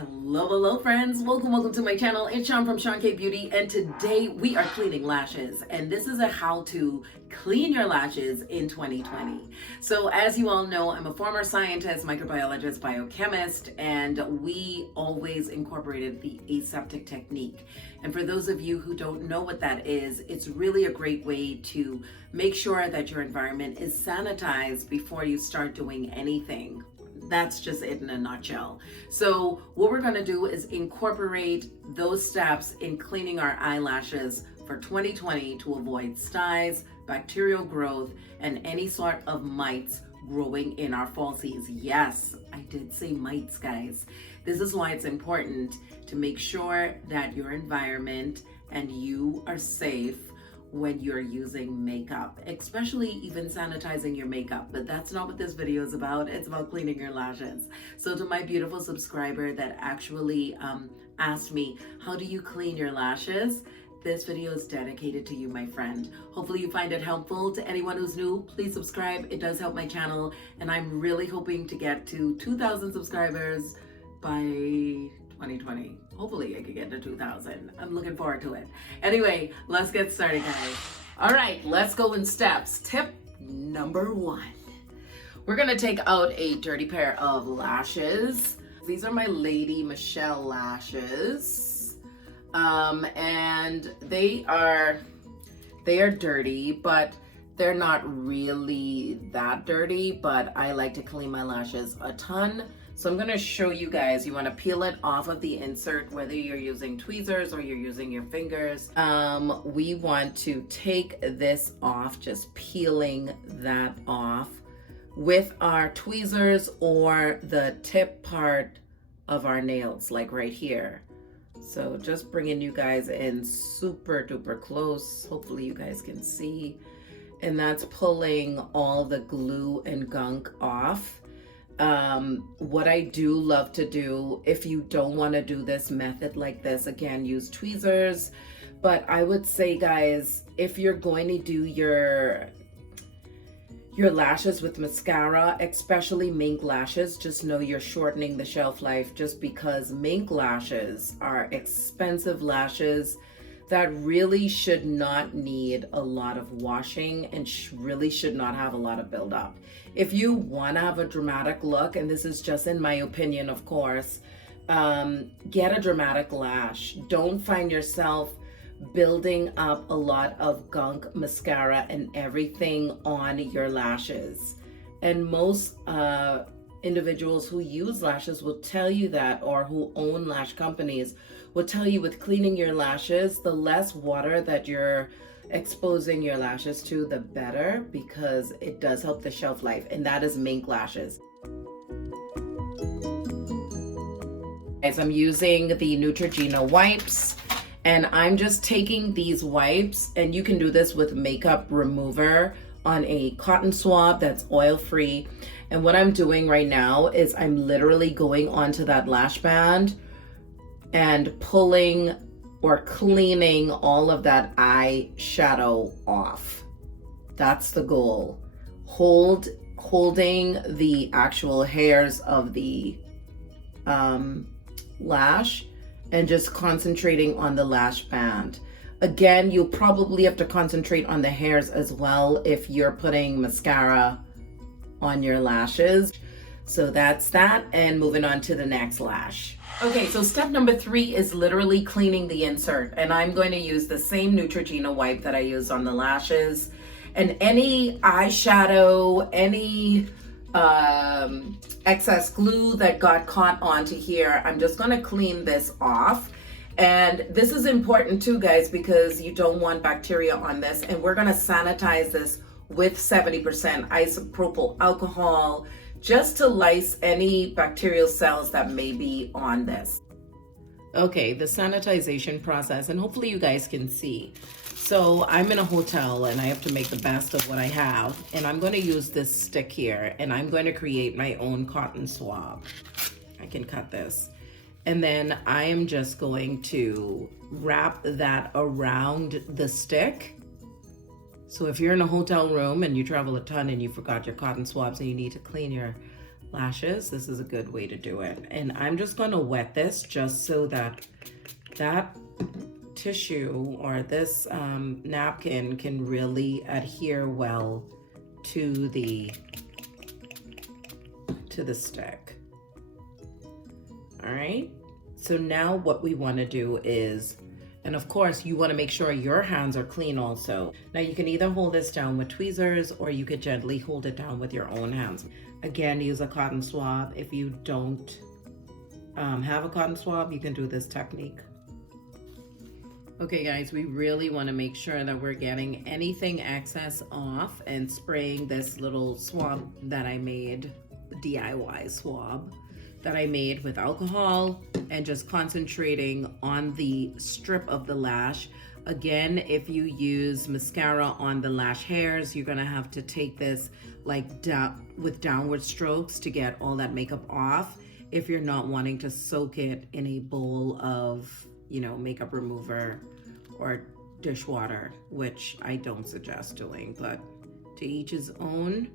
Hello friends, welcome to my channel. It's Sean from Sean K Beauty, and today we are cleaning lashes, and this is a how to clean your lashes in 2020. So as you all know, I'm a former scientist, microbiologist, biochemist, and we always incorporated the aseptic technique. And for those of you who don't know what that is, it's really a great way to make sure that your environment is sanitized before you start doing anything. That's just it in a nutshell. So what we're gonna do is incorporate those steps in cleaning our eyelashes for 2020 to avoid STY'S, bacterial growth, and any sort of mites growing in our falsies. Yes, I did say mites, guys. This is why it's important to make sure that your environment and you are safe when you're using makeup, especially even sanitizing your makeup. But that's not what this video is about. It's about cleaning your lashes. So to my beautiful subscriber that actually asked me, how do you clean your lashes? This video is dedicated to you, my friend. Hopefully you find it helpful. To anyone who's new, please subscribe. It does help my channel, and I'm really hoping to get to 2,000 subscribers by 2020. Hopefully I could get to 2,000. I'm looking forward to it. Anyway, let's get started, guys. All right, let's go in steps. Tip number 1. We're gonna take out a dirty pair of lashes. These are my Lady Michelle lashes. And they are dirty, but they're not really that dirty, but I like to clean my lashes a ton. So I'm gonna show you guys, you wanna peel it off of the insert, whether you're using tweezers or you're using your fingers. We want to take this off, just peeling that off with our tweezers or the tip part of our nails, like right here. So just bringing you guys in super duper close. Hopefully you guys can see. And that's pulling all the glue and gunk off. What I do love to do, if you don't want to do this method like this, again, use tweezers. But I would say, guys, if you're going to do your lashes with mascara, especially mink lashes, just know you're shortening the shelf life, just because mink lashes are expensive lashes that really should not need a lot of washing and really should not have a lot of buildup. If you want to have a dramatic look, and this is just in my opinion, of course, get a dramatic lash. Don't find yourself building up a lot of gunk, mascara, and everything on your lashes. And most individuals who use lashes will tell you that, or who own lash companies will tell you, with cleaning your lashes, the less water that you're exposing your lashes to, the better, because it does help the shelf life, and that is mink lashes. Guys, I'm using the Neutrogena wipes, and I'm just taking these wipes, and you can do this with makeup remover on a cotton swab that's oil-free. And what I'm doing right now is I'm literally going onto that lash band and pulling or cleaning all of that eyeshadow off. That's the goal. Holding the actual hairs of the lash and just concentrating on the lash band. Again, you'll probably have to concentrate on the hairs as well if you're putting mascara on your lashes. So that's that, and moving on to the next lash. Okay, so step number 3 is literally cleaning the insert, and I'm going to use the same Neutrogena wipe that I used on the lashes. And any eyeshadow, any excess glue that got caught onto here, I'm just gonna clean this off. And this is important too, guys, because you don't want bacteria on this, and we're gonna sanitize this with 70% isopropyl alcohol, just to lyse any bacterial cells that may be on this. Okay, the sanitization process, and hopefully you guys can see. So I'm in a hotel and I have to make the best of what I have, and I'm going to use this stick here, and I'm going to create my own cotton swab. I can cut this. And then I am just going to wrap that around the stick. So if you're in a hotel room and you travel a ton and you forgot your cotton swabs and you need to clean your lashes, this is a good way to do it. And I'm just going to wet this just so that that tissue or this napkin can really adhere well to the stick. All right, so now what we want to do is, and of course you want to make sure your hands are clean also. Now you can either hold this down with tweezers or you could gently hold it down with your own hands. Again, use a cotton swab. If you don't have a cotton swab, you can do this technique. Okay guys, we really want to make sure that we're getting anything excess off and spraying this little swab that I made, DIY swab that I made with alcohol, and just concentrating on the strip of the lash. Again, if you use mascara on the lash hairs, you're gonna have to take this like with downward strokes to get all that makeup off if you're not wanting to soak it in a bowl of, you know, makeup remover or dishwater, which I don't suggest doing, but to each his own.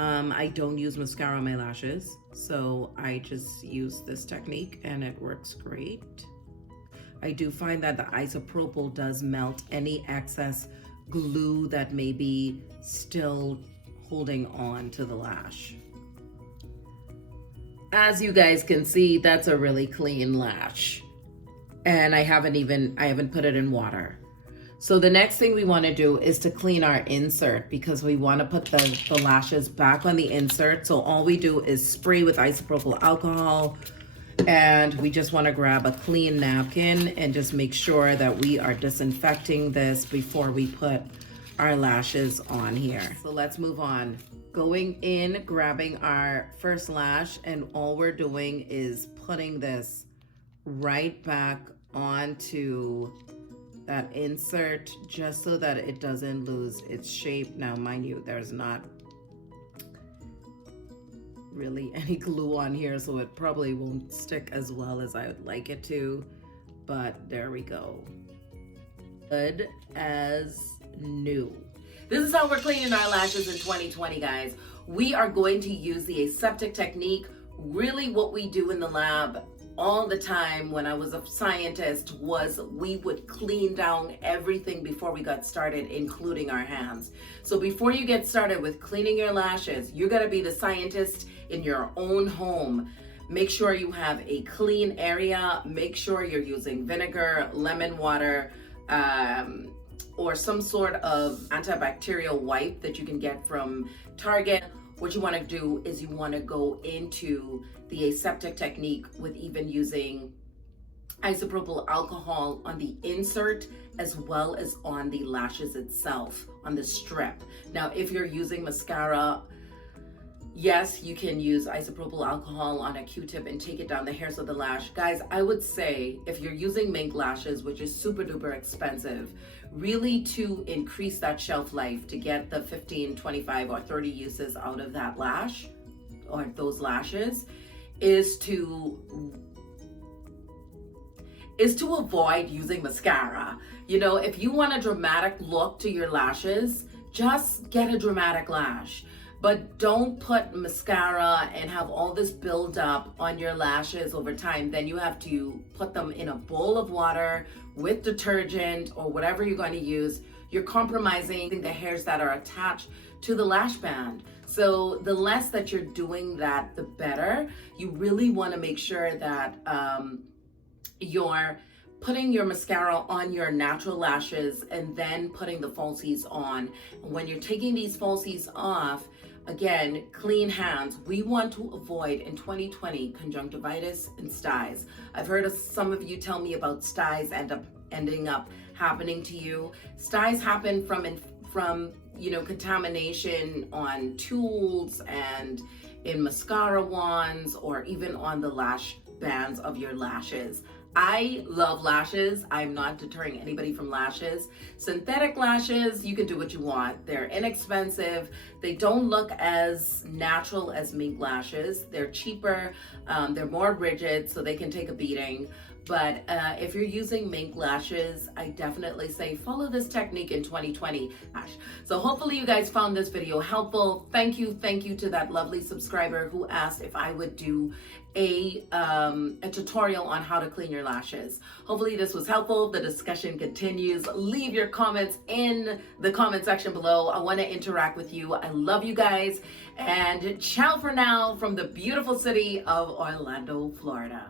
I don't use mascara on my lashes, so I just use this technique and it works great. I do find that the isopropyl does melt any excess glue that may be still holding on to the lash. As you guys can see, that's a really clean lash. And I haven't put it in water. So the next thing we want to do is to clean our insert, because we want to put the lashes back on the insert. So all we do is spray with isopropyl alcohol, and we just want to grab a clean napkin and just make sure that we are disinfecting this before we put our lashes on here. So let's move on. Going in, grabbing our first lash, and all we're doing is putting this right back onto that insert just so that it doesn't lose its shape. Now, mind you, there's not really any glue on here, so it probably won't stick as well as I would like it to, but there we go. Good as new. This is how we're cleaning our lashes in 2020, guys. We are going to use the aseptic technique. Really what we do in the lab all the time when I was a scientist was we would clean down everything before we got started, including our hands. So before you get started with cleaning your lashes, you're gonna be the scientist in your own home. Make sure you have a clean area. Make sure you're using vinegar, lemon water, or some sort of antibacterial wipe that you can get from Target. What you want to do is you want to go into the aseptic technique with even using isopropyl alcohol on the insert as well as on the lashes itself, on the strip. Now, if you're using mascara, yes, you can use isopropyl alcohol on a Q-tip and take it down the hairs of the lash. Guys, I would say if you're using mink lashes, which is super duper expensive, really to increase that shelf life, to get the 15, 25, or 30 uses out of that lash or those lashes, is to avoid using mascara. You know, if you want a dramatic look to your lashes, just get a dramatic lash. But don't put mascara and have all this buildup on your lashes over time. Then you have to put them in a bowl of water with detergent or whatever you're going to use. You're compromising the hairs that are attached to the lash band. So the less that you're doing that, the better. You really want to make sure that you're putting your mascara on your natural lashes and then putting the falsies on. When you're taking these falsies off, again, clean hands. We want to avoid in 2020 conjunctivitis and STY'S. I've heard some of you tell me about STY'S ending up happening to you. STY'S happen from you know, contamination on tools and in mascara wands or even on the lash bands of your lashes. I love lashes. I'm not deterring anybody from lashes. Synthetic lashes, you can do what you want. They're inexpensive. They don't look as natural as mink lashes. They're cheaper. They're more rigid, so they can take a beating. But if you're using mink lashes, I definitely say follow this technique in 2020. So hopefully you guys found this video helpful. Thank you to that lovely subscriber who asked if I would do a tutorial on how to clean your lashes. Hopefully this was helpful. The discussion continues. Leave your comments in the comment section below. I want to interact with you. I love you guys, and ciao for now from the beautiful city of Orlando, Florida.